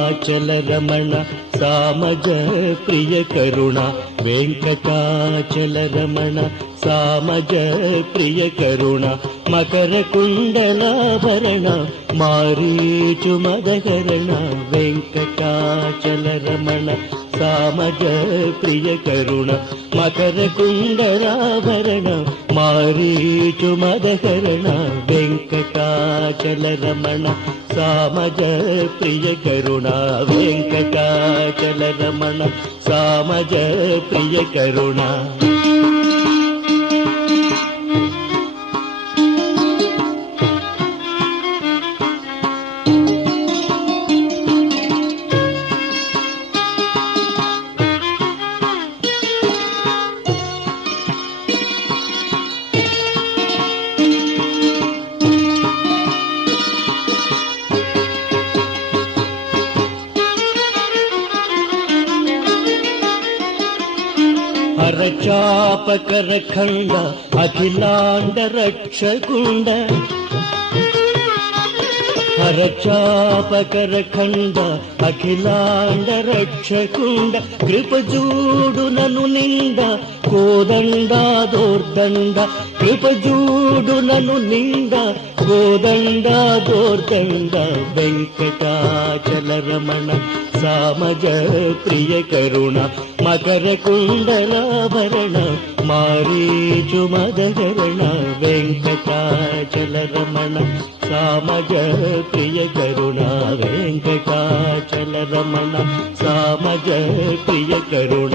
వెంకటాచలరమణ సామజ ప్రియ కరుణ వెంకటాచలరమణ సామజ ప్రియ కరుణ మకర కుండలాభరణ మారీచు మదకరణ వెంకటాచలరమణ సామజ ప్రియ కరుణ మకర కుండలాభరణ మారీచు మదకరణ వెంకటాచలరమణ సామజ ప్రియ కరుణ వెంకటాచలరమణ సామజ ప్రియ కరుణ. హరచాపకర ఖండ అఖిలాండ రక్షకుండ హరచాపకర ఖండ అఖిలాండ రక్షకుండ కృపజూడు నను నింద కోదండా దోర్దండ కృపజూడు నను నింద కోదండా దోర్దండ వెంకటాచలరమణ సామజ ప్రియ కరుణ మకర కుండలాభరణ మారీచు మదకరణ వెంకటాచలరమణ సామజ ప్రియ కరుణ వెంకటాచలరమణ సామజ ప్రియ కరుణ.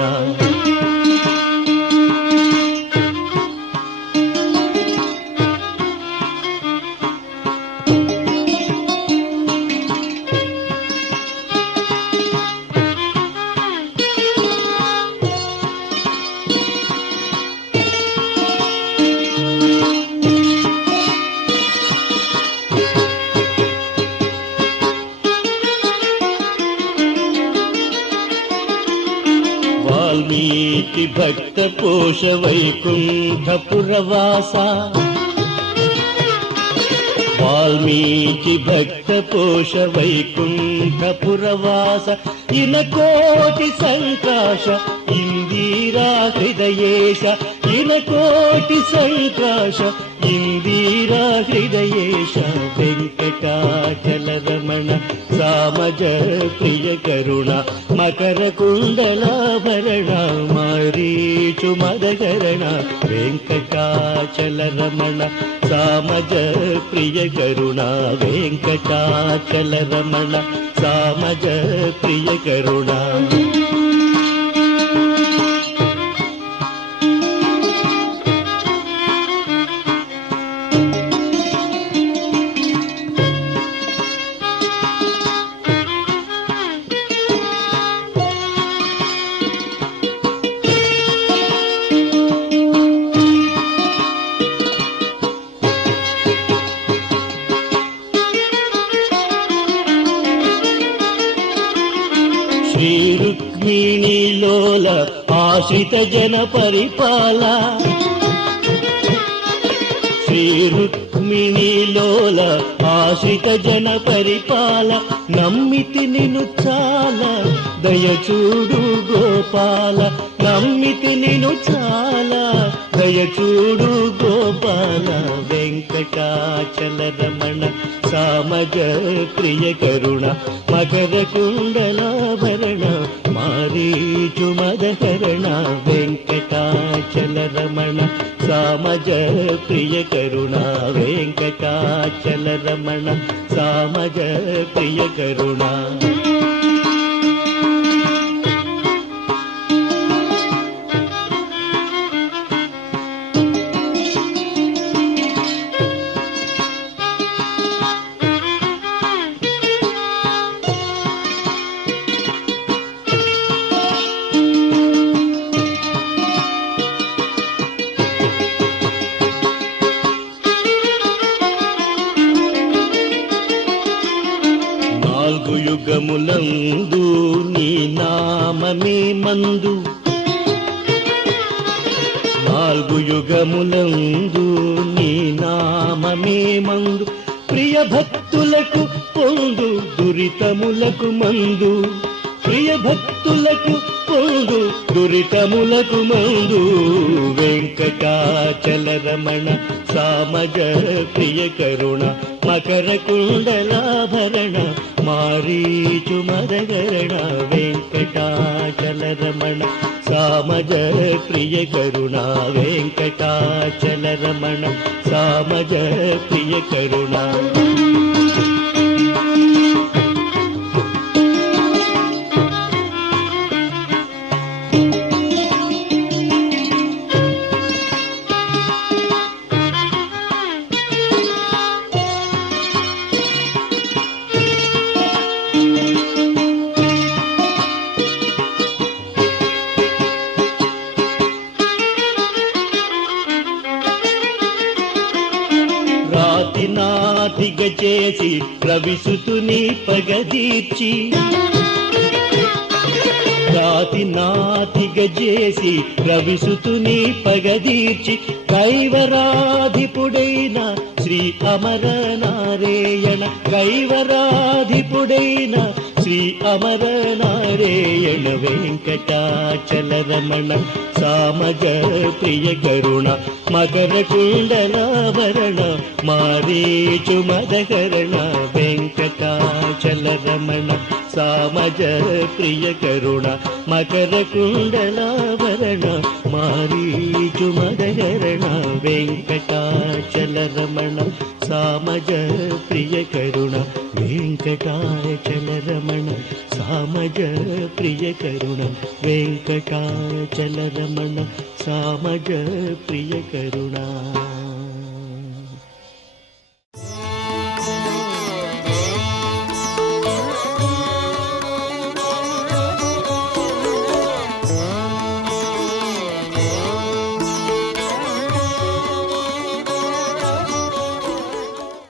వాల్మీకి భక్త పోష వైకుంఠపురవాస వాల్మీకి భక్త పోష వైకుంఠపురవాస ఇనకోటి సంకాశ ఇందిరా హృదయేశ ఇనకోటి సంకాశ ఇందిరా హృదయేశ వెంకటాచలరమణ సామజ ప్రియ కరుణ మకర కుండలాభరణ మారీచు మదకరణ వెంకటాచలరమణ సామజ ప్రియ కరుణ వెంకటాచలరమణ సామజ ప్రియ కరుణ. శ్రీ రుక్మిణీ లోల ఆశ్రిత జన పరిపాల శ్రీ రుక్మిణీ లోల ఆశ్రిత జన పరిపాల నమ్మితి నిను చాలా దయచూడు గోపాల నమ్మితి నిను చాలా దయచూడు గోపాల వెంకటాచలరమణ సామజ ప్రియ కరుణ మకర కుండలాభరణ మారీచు మదకరణ వెంకటాచలరమణ సామజ ప్రియ కరుణ వెంకటాచలరమణ సామజ ప్రియ కరుణ. నాలుగు యుగములందు నీ నామమే మందు నాలుగు యుగములందు నీ నామమే మందు ప్రియ భక్తులకు పొందు దురితములకు మందు, ప్రియ భక్తులకు పొందు దురితములకు మందు. వెంకటాచలరమణ సామజ ప్రియ కరుణ మకర కుండలాభరణ మారీచు మదగరణ. వెంకటాచలరమణ సామజ ప్రియ కరుణ, వెంకటాచలరమణ సామజ ప్రియ కరుణ. రాతి నాతిగ చేసి రవిసుతుని పగదీర్చి, రాతి నాతిగ చేసి రవిసుతుని పగదీర్చి, కైవరాధిపుడైన శ్రీ అమర నారాయణ, కైవరాధిపుడైన శ్రీ అమర నారాయణ. వెంకటాచలరమణ సామజ ప్రియ కరుణ మకర కుండలాభరణ మారీచు మదకరణ. వెంకటాచలరమణ సామజ ప్రియ కరుణ మకర కుండలాభరణ మారీచు మదకరణ. వెంకటాచలరమణ సామజ ప్రియ కరుణ, వెంకటాచలరమణ సామజ ప్రియ కరుణ, వెంకటాచలరమణ సామజ ప్రియ కరుణ.